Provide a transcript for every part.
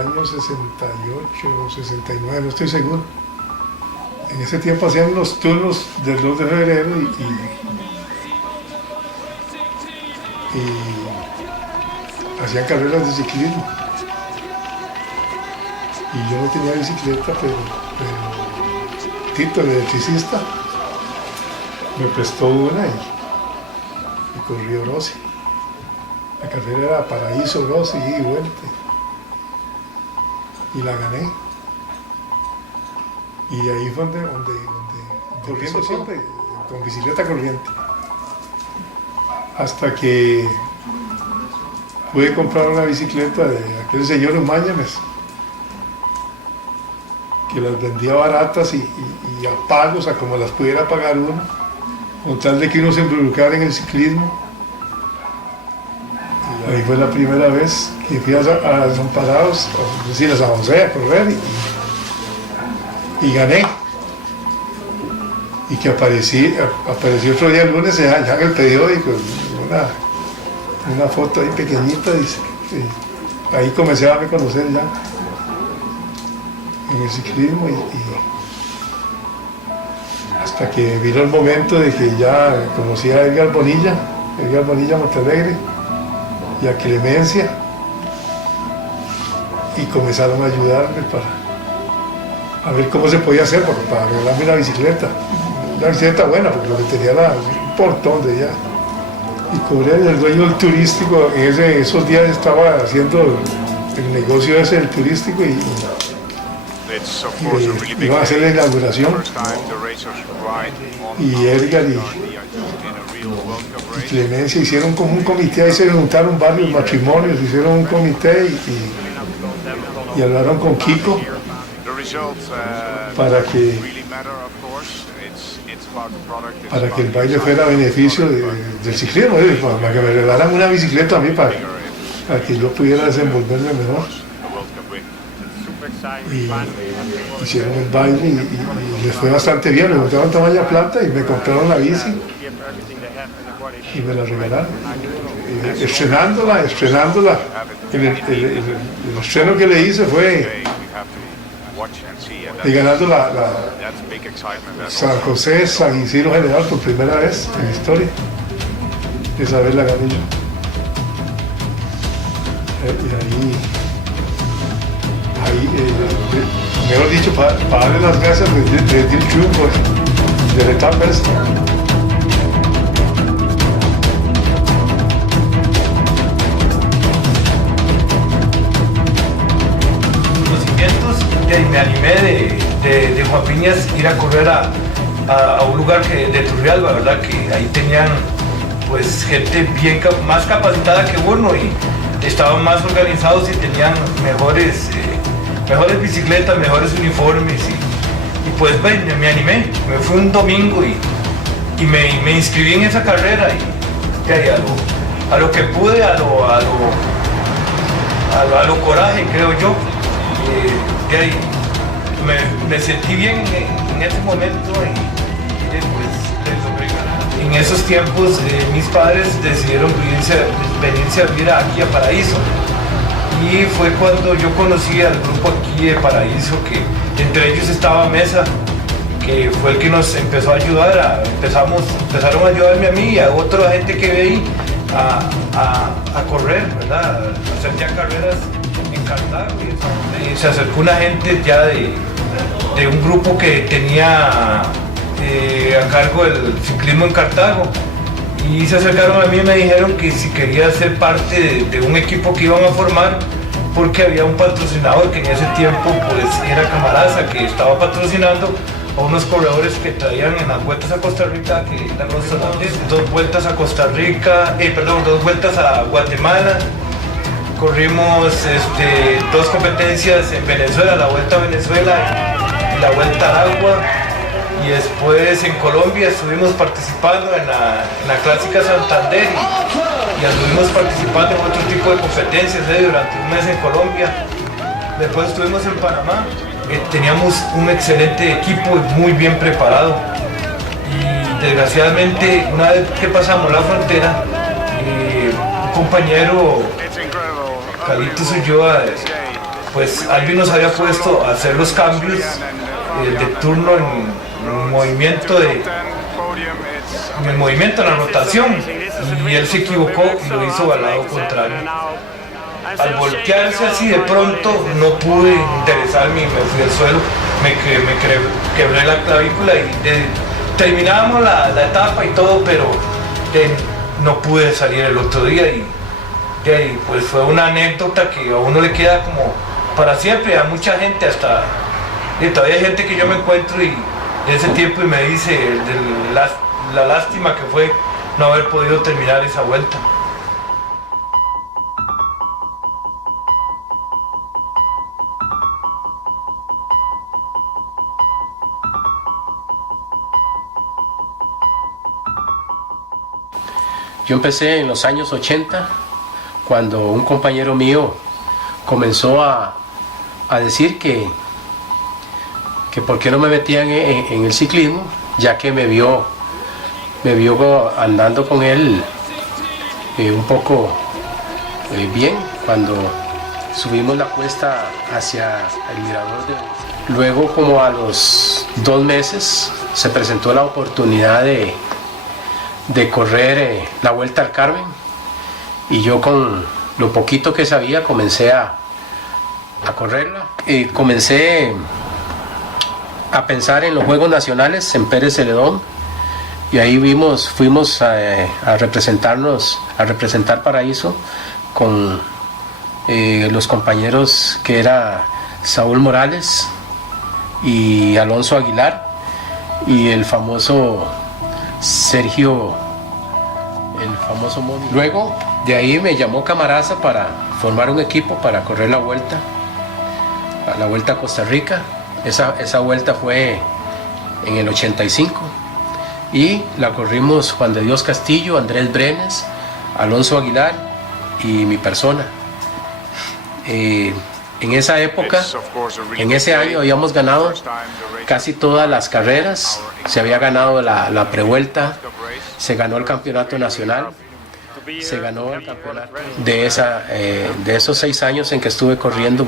el año 68 o 69, no estoy seguro. En ese tiempo hacían los turnos del 2 de febrero y hacían carreras de ciclismo. Y yo no tenía bicicleta, pero Tito, el electricista, me prestó una y corrí Orosi. La carrera era Paraíso, Orosi y vuelta. Y la gané. Y ahí fue donde corriendo siempre, con bicicleta corriente. Hasta que pude comprar una bicicleta de aquel señor Umáñames, que las vendía baratas y a pagos, a como las pudiera pagar uno, con tal de que uno se involucrara en el ciclismo. Y ahí fue la primera vez que fui a Desamparados, es decir, a San José, a correr y gané. Y que apareció otro día el lunes ya en el periódico, una foto ahí pequeñita, dice. Ahí comencé a conocer ya en el ciclismo y hasta que vino el momento de que ya conocí a Edgar Bonilla Montalegre y a Clemencia, y comenzaron a ayudarme a ver cómo se podía hacer para regalarme una bicicleta buena, porque lo que tenía era un portón de ella. Y cobré el dueño del turístico, esos días estaba haciendo el negocio ese del turístico y iban a hacer la inauguración. Y Edgar y Clemencia hicieron como un comité, ahí se juntaron varios matrimonios, hicieron un comité y hablaron con Kiko para que el baile fuera a beneficio del ciclismo, para que me regalaran una bicicleta a mí para que yo pudiera desenvolverme mejor. Y hicieron el baile y les fue bastante bien, me botaron tamaña plata y me compraron la bici y me la regalaron. Estrenándola, el estreno que le hice fue ganando la San José, San Isidro General por primera vez en la historia. Esa vez la gané yo. Y ahí, mejor dicho, para darle las gracias de el triunfo de la etapa esta. Me animé de Juan Piñas ir a correr a un lugar de Turrialba, ¿verdad? Que ahí tenían pues gente más capacitada que uno y estaban más organizados y tenían mejores bicicletas, mejores uniformes y pues me animé, me fui un domingo y me inscribí en esa carrera y a lo que pude, a lo coraje, creo yo. Me sentí bien en ese momento y después en esos tiempos mis padres decidieron venirse a vivir aquí a Paraíso, y fue cuando yo conocí al grupo aquí de Paraíso, que entre ellos estaba Mesa, que fue el que nos empezó a ayudar, empezaron a ayudarme a mí y a otra gente que ve ahí a correr, ¿verdad? A hacer ya carreras en Cartago. Y se acercó una gente ya de un grupo que tenía a cargo el ciclismo en Cartago, y se acercaron a mí y me dijeron que si quería ser parte de un equipo que iban a formar, porque había un patrocinador que en ese tiempo pues era Camaraza, que estaba patrocinando a unos corredores que traían en las vueltas a Costa Rica, que eran dos vueltas a Costa Rica, dos vueltas a Guatemala. Corrimos dos competencias en Venezuela, la Vuelta a Venezuela y la Vuelta a Aragua, y después en Colombia estuvimos participando en la Clásica Santander y estuvimos participando en otro tipo de competencias durante un mes en Colombia. Después estuvimos en Panamá, teníamos un excelente equipo muy bien preparado, y desgraciadamente una vez que pasamos la frontera, un compañero, Carlitos Ulloa, pues Alvin nos había puesto a hacer los cambios de turno en movimiento en la rotación, y él se equivocó y lo hizo al lado contrario. Al voltearse así de pronto no pude enderezarme y me fui al suelo, quebré la clavícula y terminábamos la etapa y todo, pero no pude salir el otro día y pues fue una anécdota que a uno le queda como para siempre. A mucha gente, todavía hay gente que yo me encuentro y de ese tiempo y me dice la lástima que fue no haber podido terminar esa vuelta. Yo empecé en los años 80, cuando un compañero mío comenzó a decir que por qué no me metían en el ciclismo, ya que me vio andando con él un poco bien cuando subimos la cuesta hacia el mirador. Luego, como a los 2 meses, se presentó la oportunidad de correr la Vuelta al Carmen, y yo, con lo poquito que sabía, comencé a correrla. Comencé a pensar en los Juegos Nacionales en Pérez Celedón, y ahí fuimos a representar Paraíso con los compañeros que era Saúl Morales y Alonso Aguilar y el famoso Sergio, el famoso Moni. Luego de ahí me llamó Camaraza para formar un equipo para correr la vuelta a Costa Rica. Esa vuelta fue en el 85 y la corrimos Juan de Dios Castillo, Andrés Brenes, Alonso Aguilar y mi persona. En esa época, en ese año, habíamos ganado casi todas las carreras. Se había ganado la prevuelta, se ganó el campeonato nacional, se ganó el campeonato de esos 6 años en que estuve corriendo.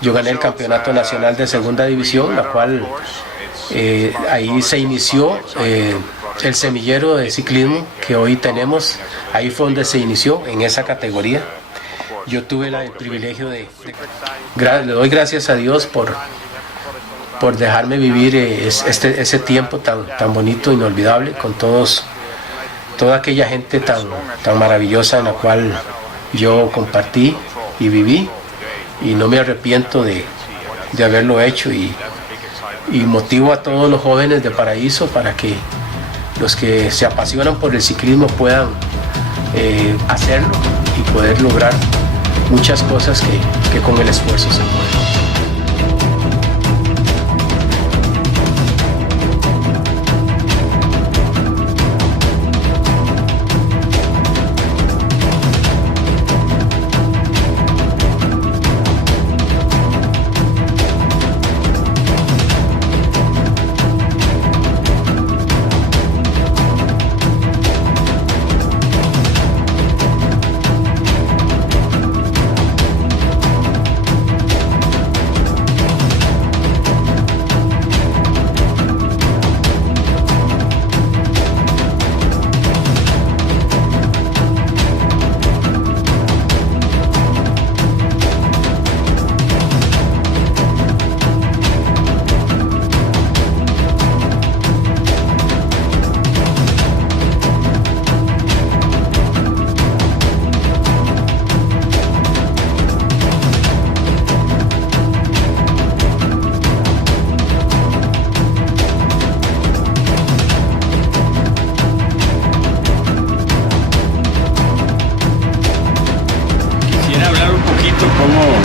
Yo gané el campeonato nacional de segunda división, la cual ahí se inició el semillero de ciclismo que hoy tenemos. Ahí fue donde se inició, en esa categoría. Yo tuve el privilegio le doy gracias a Dios por dejarme vivir ese tiempo tan bonito, inolvidable, con toda aquella gente tan maravillosa en la cual yo compartí y viví, y no me arrepiento de haberlo hecho, y motivo a todos los jóvenes de Paraíso para que los que se apasionan por el ciclismo puedan hacerlo y poder lograr muchas cosas que con el esfuerzo se pueden.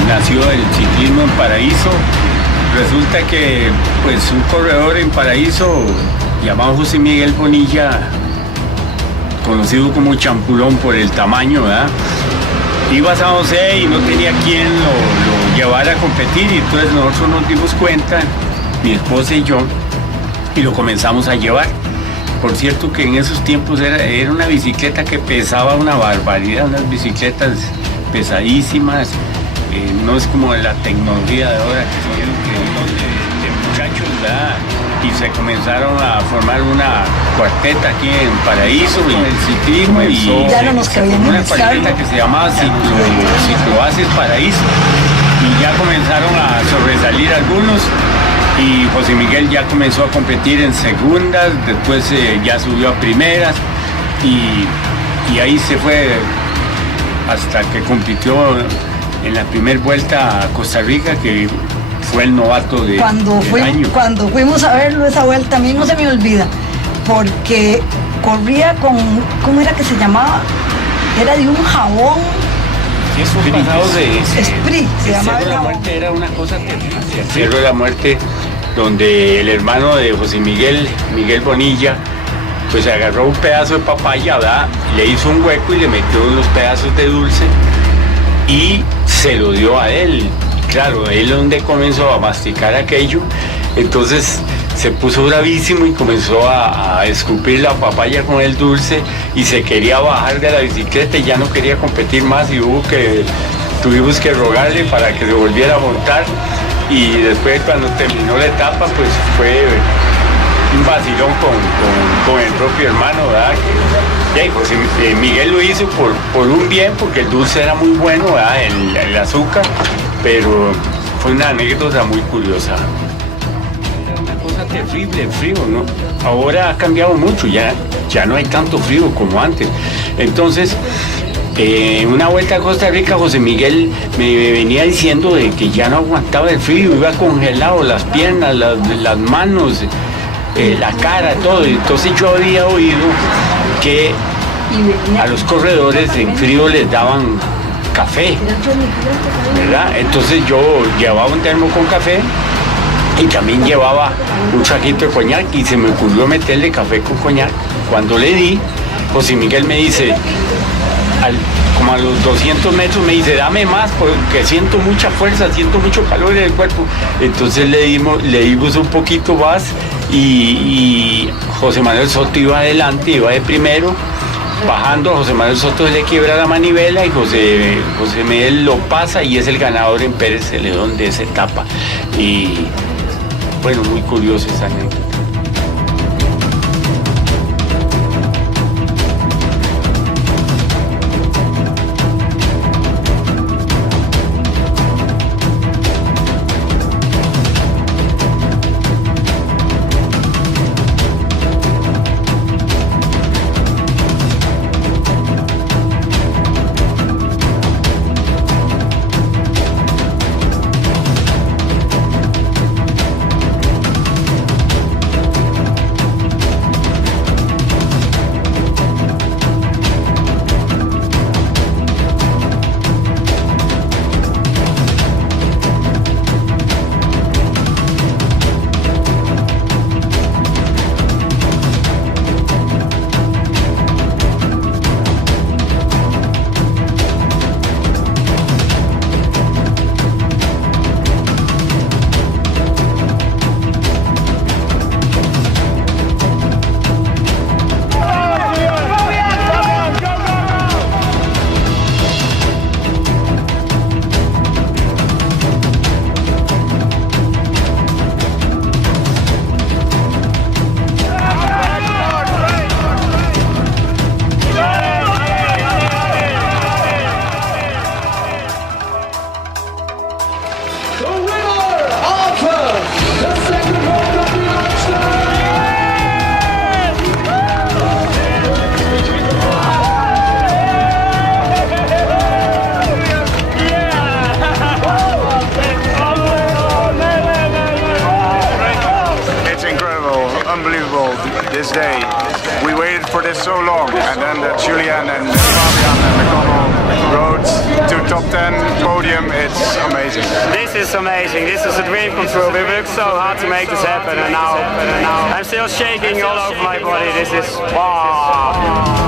Nació el ciclismo en Paraíso. Resulta que pues un corredor en Paraíso llamado José Miguel Bonilla, conocido como Champulón por el tamaño, ¿verdad? Iba a San José y no tenía quien lo llevara a competir, y entonces nosotros nos dimos cuenta, mi esposa y yo, y lo comenzamos a llevar. Por cierto que en esos tiempos era una bicicleta que pesaba una barbaridad, unas bicicletas pesadísimas, no es como la tecnología de ahora, que son de muchachos, ¿verdad? Y se comenzaron a formar una cuarteta aquí en Paraíso, en el ciclismo, y ya no nos cabía una cuarteta que se llamaba Cicloaces Paraíso, y ya comenzaron a sobresalir algunos, y José Miguel ya comenzó a competir en segundas, después ya subió a primeras, y ahí se fue hasta que compitió en la primera vuelta a Costa Rica, que fue el novato del año. Cuando fuimos a verlo esa vuelta, a mí no se me olvida, porque corría con, ¿cómo era que se llamaba? Era de un jabón. Y esos pasados de Esprit, se llamaba Cerro de la Muerte, era una cosa terrible. El Cerro de la Muerte, donde el hermano de José Miguel, Miguel Bonilla, pues agarró un pedazo de papaya, ¿verdad? Le hizo un hueco y le metió unos pedazos de dulce y se lo dio a él. Claro, él donde comenzó a masticar aquello, entonces se puso bravísimo y comenzó a escupir la papaya con el dulce y se quería bajar de la bicicleta y ya no quería competir más, y tuvimos que rogarle para que se volviera a montar, y después cuando terminó la etapa pues fue un vacilón con el propio hermano, ¿verdad? José Miguel lo hizo por un bien, porque el dulce era muy bueno, ¿verdad? El azúcar, pero fue una anécdota muy curiosa. Era una cosa terrible el frío, ¿no? Ahora ha cambiado mucho, ya no hay tanto frío como antes. Entonces, en una vuelta a Costa Rica, José Miguel me venía diciendo de que ya no aguantaba el frío, iba congelado, las piernas, las manos, la cara, todo. Entonces yo había oído que a los corredores en frío les daban café, ¿verdad? Entonces yo llevaba un termo con café y también llevaba un saquito de coñac, y se me ocurrió meterle café con coñac. Cuando le di, José Miguel me dice, como a los 200 metros, me dice, dame más porque siento mucha fuerza, siento mucho calor en el cuerpo. Entonces le dimos un poquito más, y José Manuel Soto iba adelante, iba de primero. Bajando, José Manuel Soto le quiebra la manivela y José Miguel lo pasa y es el ganador en Pérez Celedón de esa etapa. Y bueno, muy curiosa esa anécdota. This day, we waited for this so long, and then that Julian and Fabian and McConnell roads to top 10 podium, it's amazing. This is amazing, this is a dream come true. We worked so hard to make this happen, and now I'm still shaking all over my body. This is wow.